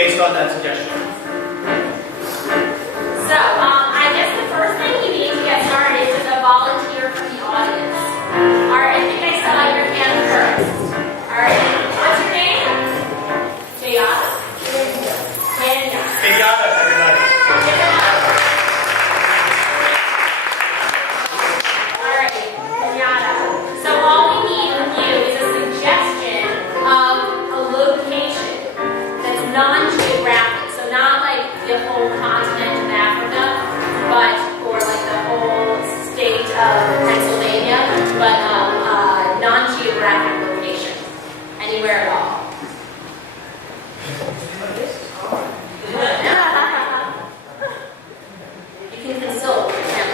based on that suggestion? So, I guess the first thing you need to get started is just a volunteer from the audience. Alright, I think I saw your hand first. Alright, what's your name? Jayada? Kenya. Kenyatta, everybody. Alright, Kenyatta. So all we need from you is a suggestion of a location that's non-geographic. So not like the whole continent of Africa, but or like the whole state of Pennsylvania, but non-geographic location. Anywhere at all. You can consult with him.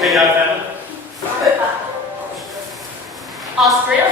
Kenyatta. Australia.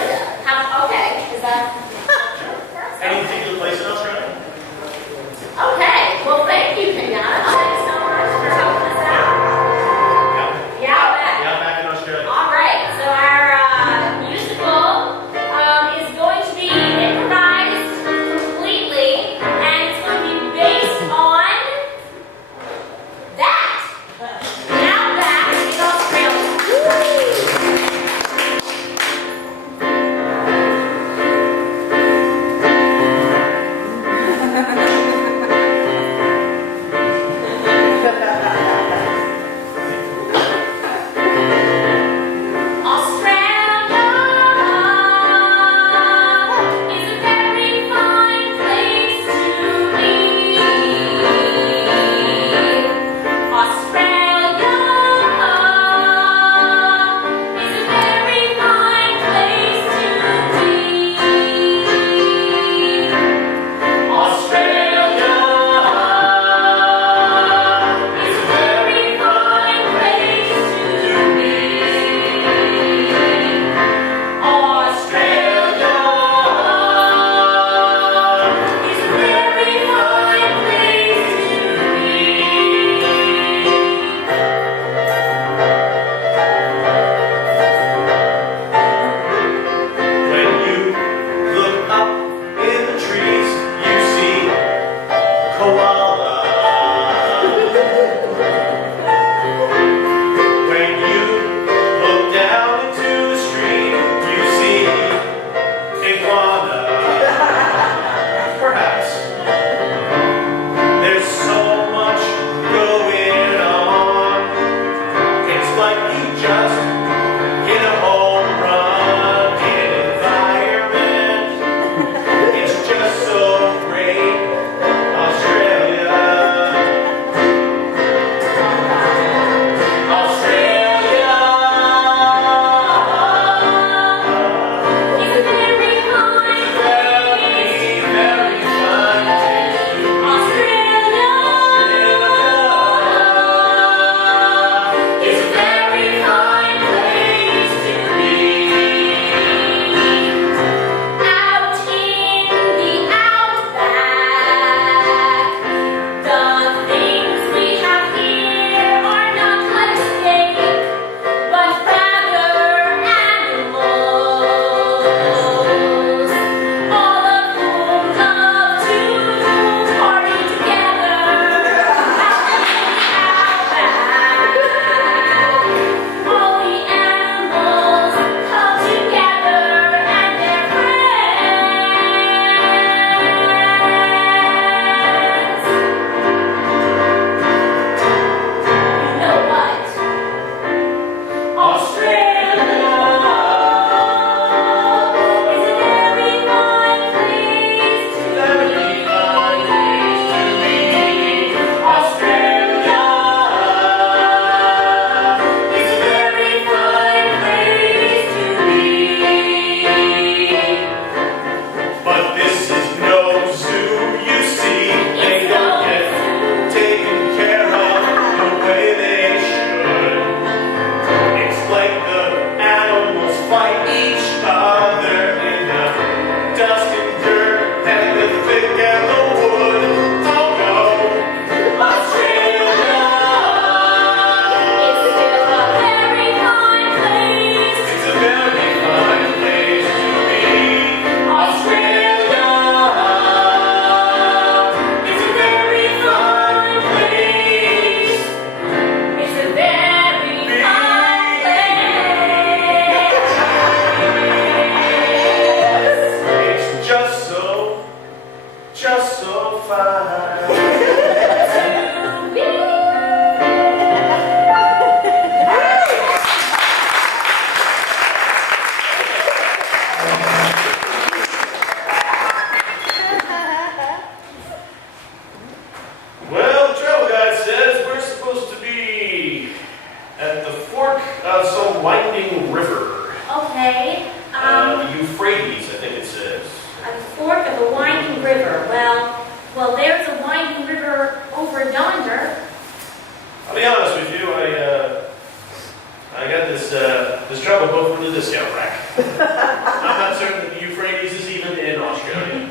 This truck will go through the discount rack. I'm not certain that the Euphrates is even in Australia.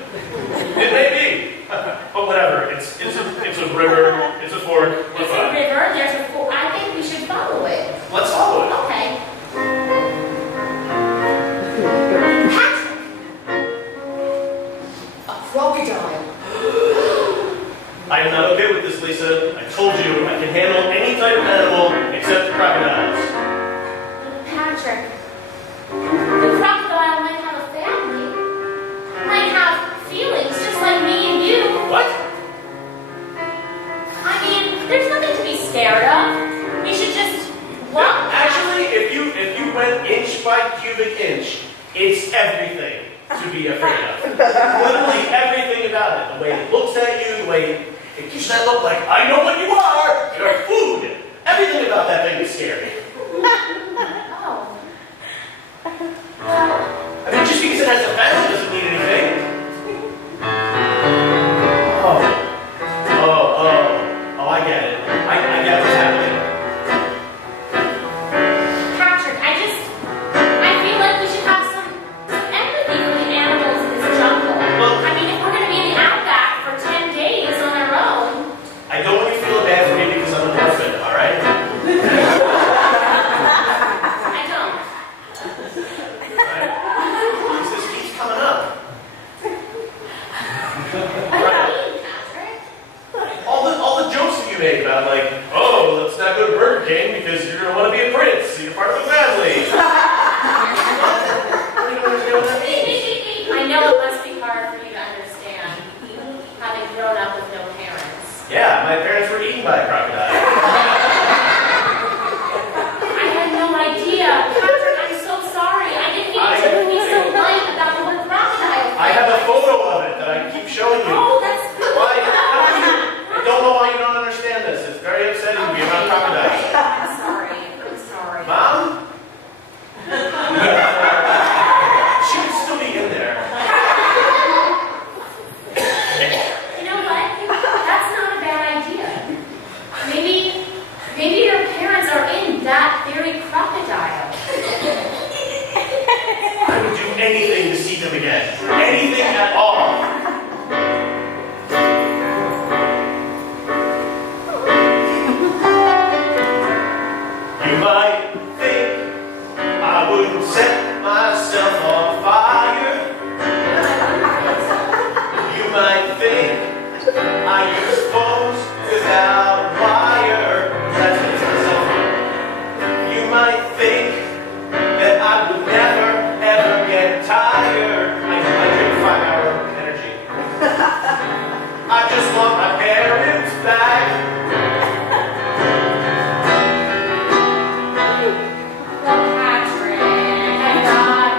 It may be, but whatever. It's a river. It's a fork. We're It's a fine. river, there's a fork. I think we should follow it. Let's follow it. Okay. Patrick! A crocodile. I am not okay with this, Lisa. I told you I can handle any type of animal except crocodiles. Patrick, the crocodile might have a family, might have feelings just like me and you. What? I mean, there's nothing to be scared of. We should just walk. Actually, if you went inch by cubic inch, it's everything to be afraid of. Literally everything about it. The way it looks at you, the way it gives that look like, I know what you are, you're food. Everything about that thing is scary. Oh. I mean, just because it has a family doesn't mean anything. Oh, I get it. I get what's happening. Patrick, I feel like we should have some empathy for the animals in this jungle. Well, I mean, if we're going to be in the outback for 10 days on our own. I don't want you feeling bad for me because I'm an orphan, all right? I don't. Right? Because this keeps coming up. What do you mean, Patrick? All the jokes that you make about like, oh, let's not go to Burger King because you're gonna want to be a prince, so you're part of the family. What do you understand what that means? I know it must be hard for you to understand, having grown up with no parents. Yeah, my parents were eaten by a crocodile. I had no idea. Patrick, I'm so sorry. I didn't mean to be so light about the whole crocodile thing. I have a photo of it that I keep showing you. Oh, that's good. Why? I don't know why you don't understand this. It's very upsetting to me about crocodiles. I'm sorry. I'm sorry. Mom? She would still be in there. You know what? That's not a bad idea. Maybe your parents are in that very crocodile. I would do anything to see them again. Anything at all. You might think I wouldn't set myself on fire. You might think I use phones without a wire. That's what it says. You might think that I would never, ever get tired. I drink 5 hours of energy. I just want my parents back. Well, Patrick, I got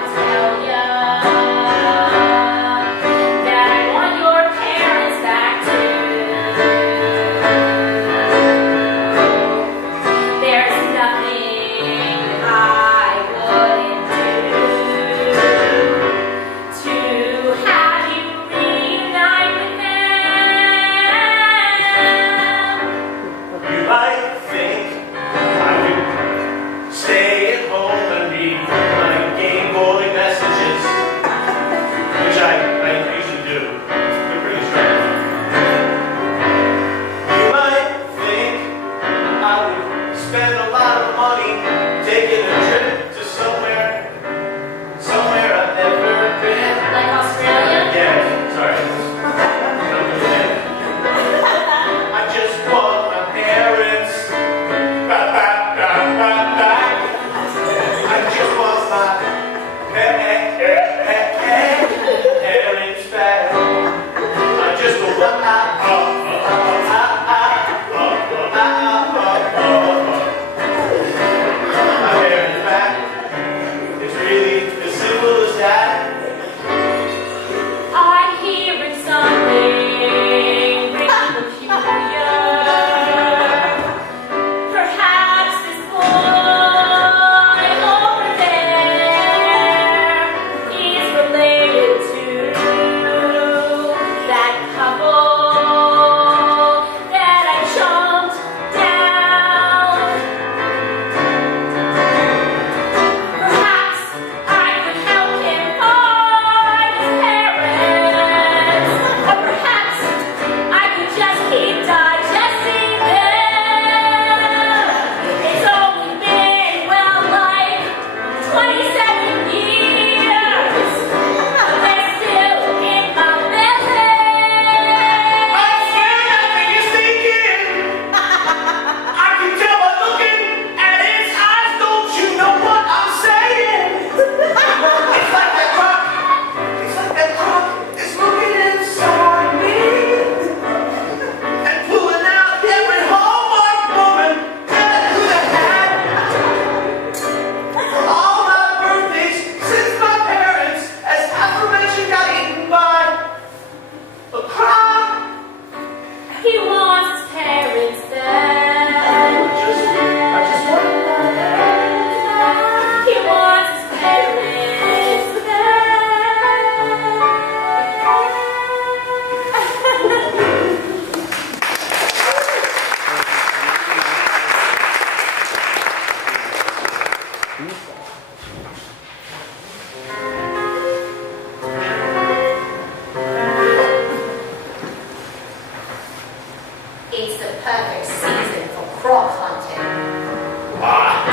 It's the perfect season for croc hunting.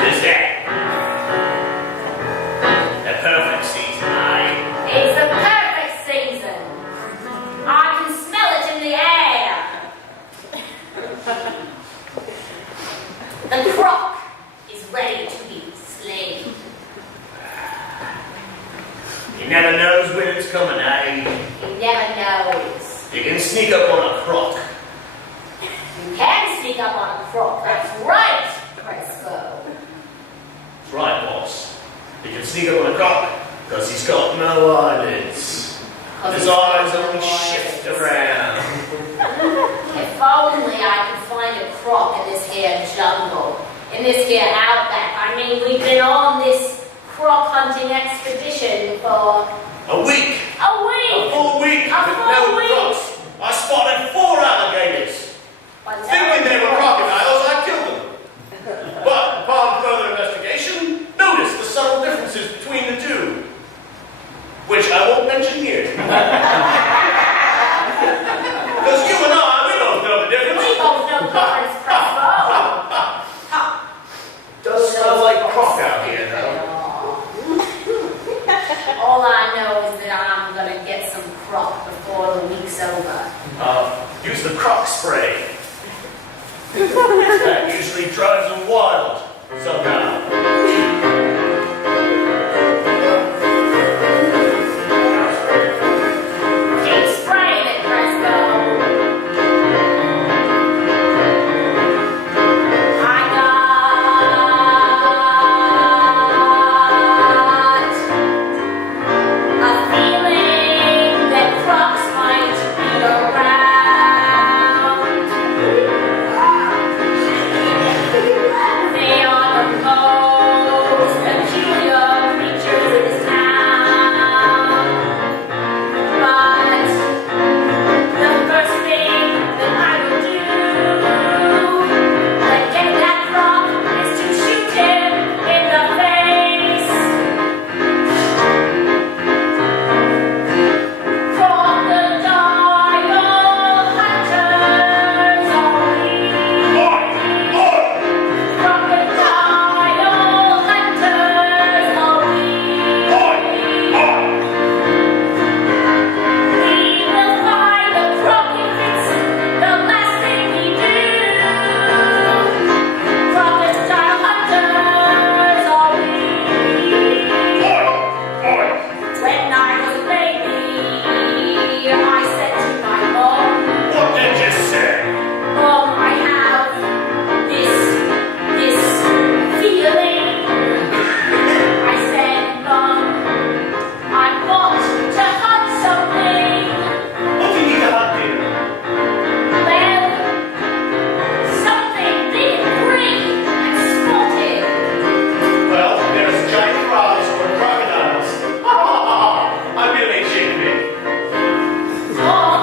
Is that? The perfect season, eh? It's the perfect season. I can smell it in the air. The croc is ready to be slain. He never knows when it's coming, eh? He never knows. You can sneak up on a croc. You can sneak up on a croc. That's right, Cresco. That's right, boss. You can sneak up on a croc because he's got no eyelids. His eyes only shift around. If only I could find a croc in this here jungle, in this here outback. I mean, we've been on this croc hunting expedition for A week. a week. A full week. A with full no week. crocs. I spotted 4 alligators. But no Thinking they were crocs. crocodiles, I killed them. But upon further investigation, noticed the subtle differences between the two, which I won't mention here. Because you and I, we both know the difference. We both know difference, Cresco. Does smell like croc out here, though. All I know is that I'm gonna get some croc before the week's over. Use the croc spray. That usually drives them wild somehow. Keep spraying it, Cresco. I got a feeling that crocs might be around. They are the most peculiar creatures in this town. But the first thing that I will do when getting that croc is to shoot him in the face. Crocodile hunters are we. Crocodile hunters are we. We will find the croc if it's the last thing we do. Crocodile hunters are we. When I was a baby, I said to my mom, What did you say? Mom, I have this feeling. I said, Mom, I want to hunt something. What do you need to hunt, dear? Well, something big and green and spotted. Well, there's giant frogs or crocodiles. I'm gonna make shake of it. Mom,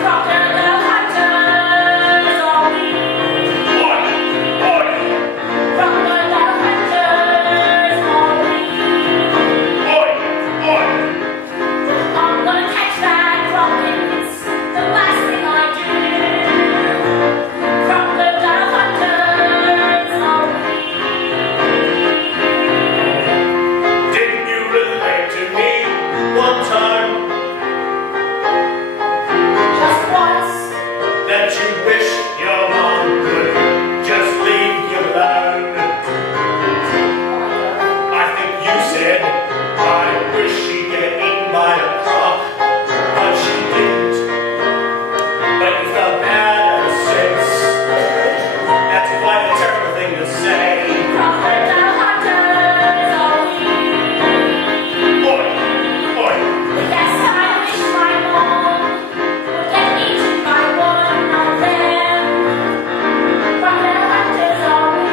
crocodile hunters are we. Crocodile hunters are we. I'm gonna catch that croc if it's the last thing I do. Crocodile hunters are we. Didn't you relate to me one time Just once. that you wish your mom could just leave you alone? I think you said, I wish she'd get eaten by a croc, but she didn't. But you felt bad ever since. That's quite a terrible thing to say. Crocodile hunters are we. Boy, Yes, I wish my mom would get eaten by one of them. Crocodile hunters are we.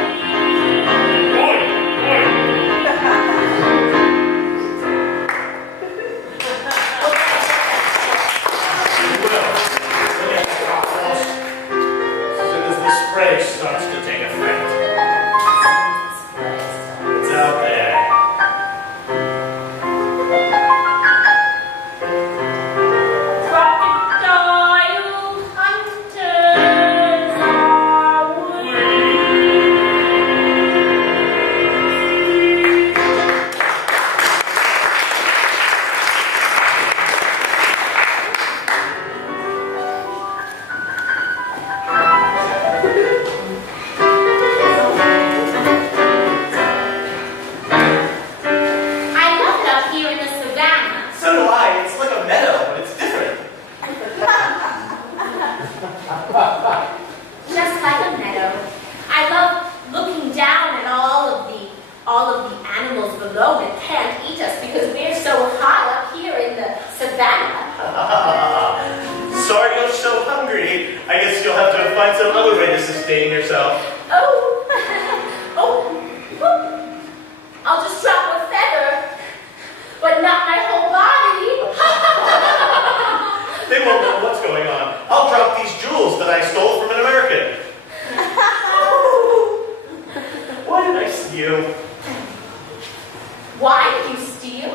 animals below that can't eat us because we're so high up here in the savannah. Sorry you're so hungry. I guess you'll have to find some other way to sustain yourself. Oh, oh, I'll just drop a feather, but not my whole body. They won't know what's going on. I'll drop these jewels that I stole from an American. Why did I steal? Why did you steal?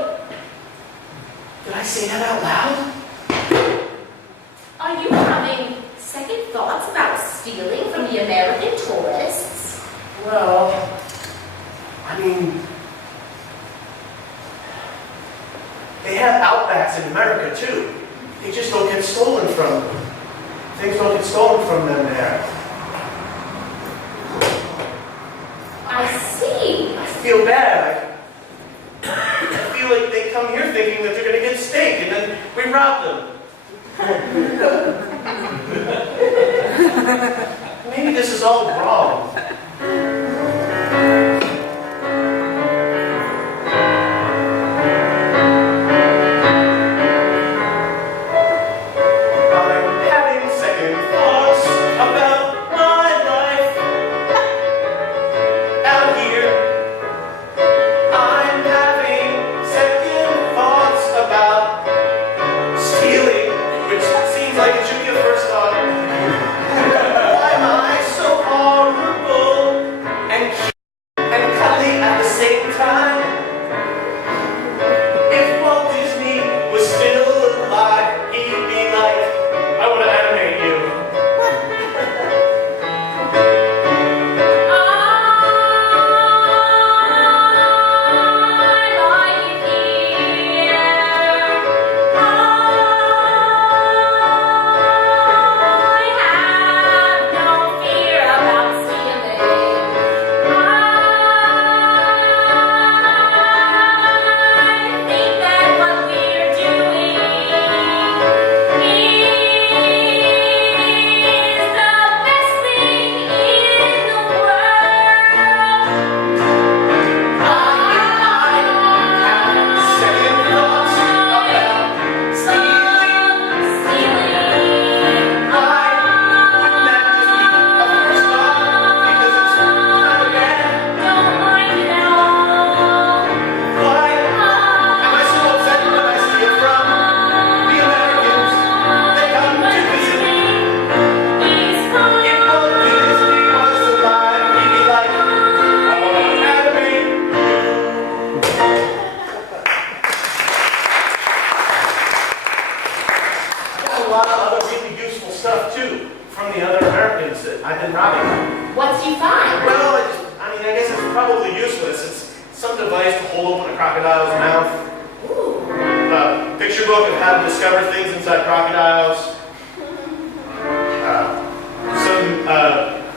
Did I say that out loud? Are you having second thoughts about stealing from the American tourists? Well, I mean, they have outbacks in America too. They just don't get stolen from. Things don't get stolen from them there. I see. I feel bad. I feel like they come here thinking that they're going to get steak, and then we rob them. Maybe this is all wrong. I'm having second thoughts about my life out here. I'm having second thoughts about stealing, which seems like it should be a first thought. Why am I so horrible and cute and cuddly at the same time? If Walt Disney was still alive, he'd be like, I want to animate you. Stuff too from the other Americans that I've been robbing. What'd you find? Well, I guess it's probably useless. It's some device to hold open a crocodile's mouth. Ooh. A picture book of how to discover things inside crocodiles. Some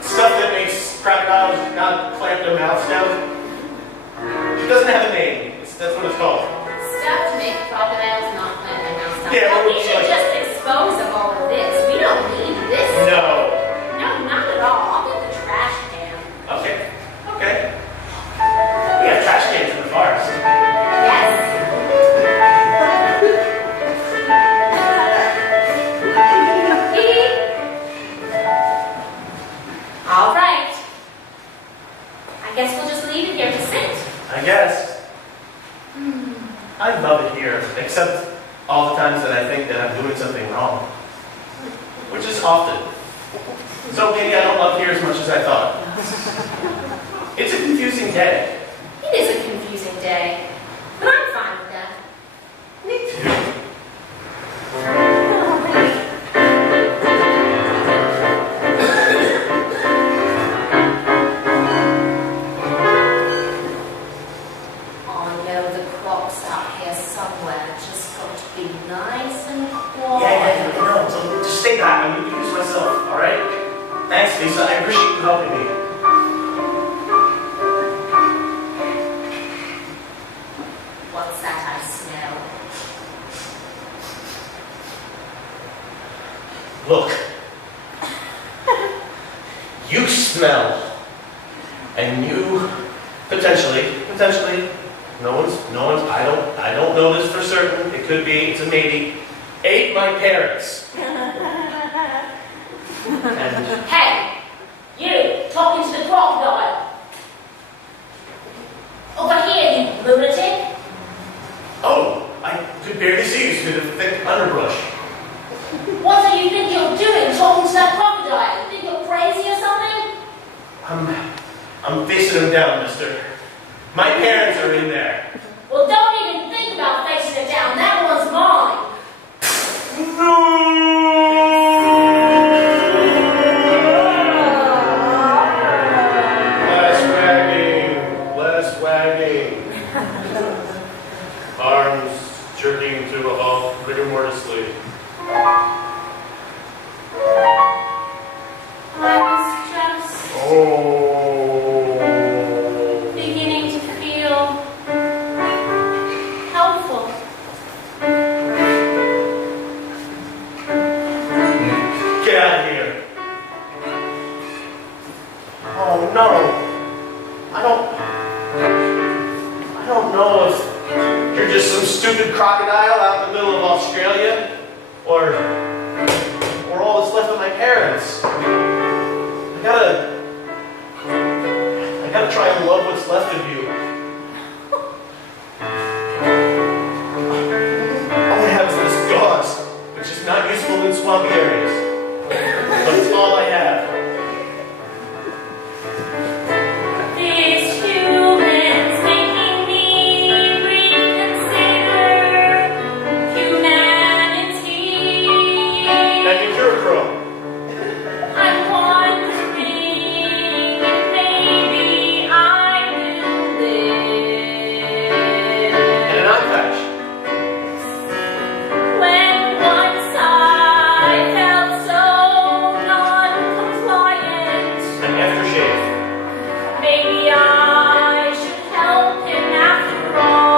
stuff that makes crocodiles not clamp their mouths down. It doesn't have a name. That's what it's called. Stuff to make crocodiles not clamp their mouths down. Yeah, Well, we well, should like- just dispose of all of this. We don't need this. No. No, not at all. I'll get the trash can. Okay. Okay. We have trash cans in the forest. Yes. All right. I guess we'll just leave it here to sit. I guess. I love it here, except all the times that I think that I'm doing something wrong. Which is often. So maybe I don't love here as much as I thought. It's a confusing day. It is a confusing day, but I'm fine with that. Me too. Oh no, the clock's out here somewhere. Just got to be nice and quiet. Yeah, no, so just stay back. I'm going to use myself, alright? Thanks, Lisa. I appreciate you helping me. What's that I smell? Look. You smell. And you potentially I don't know this for certain. It could be, it's a maybe. Ate my parents. And Hey, you, talking to the crocodile. Over here, you lunatic. oh, I could barely see you through the thick underbrush. What do you think you're doing talking to that crocodile? You think you're crazy or something? I'm facing him down, mister. My parents are in there. Well, don't even think about facing it down. That one's mine. Less wagging. Arms jerking to a halt rigorously. I was just beginning to feel helpful. Get out of here. Oh no. I don't know if you're just some stupid crocodile out in the middle of Australia, or all that's left of my parents. I gotta try and love what's left of you. All I have is this gauze, which is not useful in swampy areas. But it's all I have. These humans making me reconsider humanity. That means you're a crow. I'm wondering if maybe I will live. And an eye patch. When once I felt so non-compliant, An aftershave. maybe I should help him after all.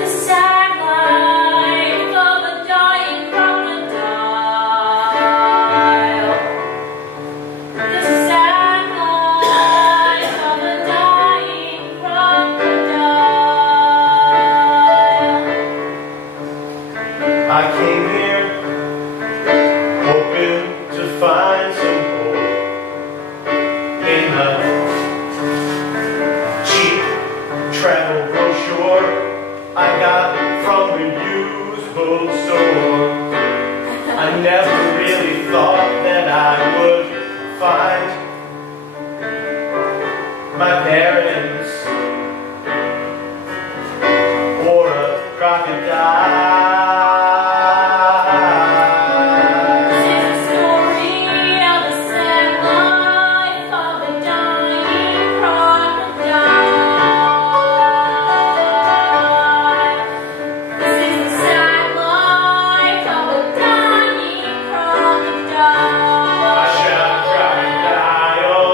The sad life of a dying crocodile. The sad life of a dying crocodile. I came here hoping to find some hope in the cheap travel brochure I got from the used bookstore. I never really thought that I would find my parents or a crocodile. This is the story of the sad life of a dying crocodile. This is the sad life of a dying crocodile. I shall crocodile.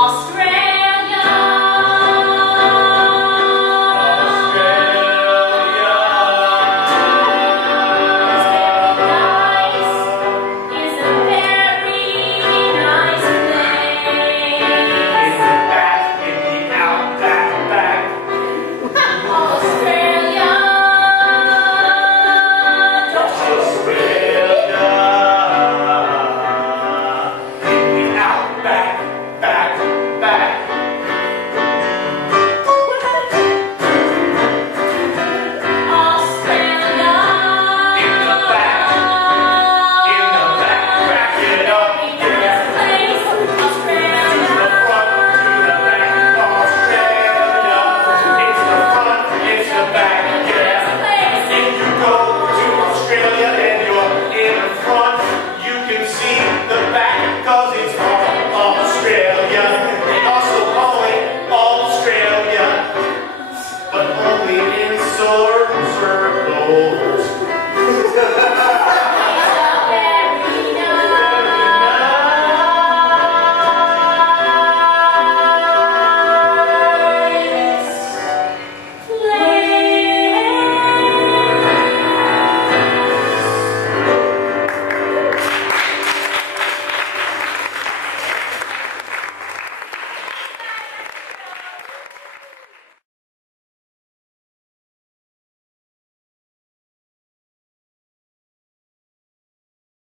Australia.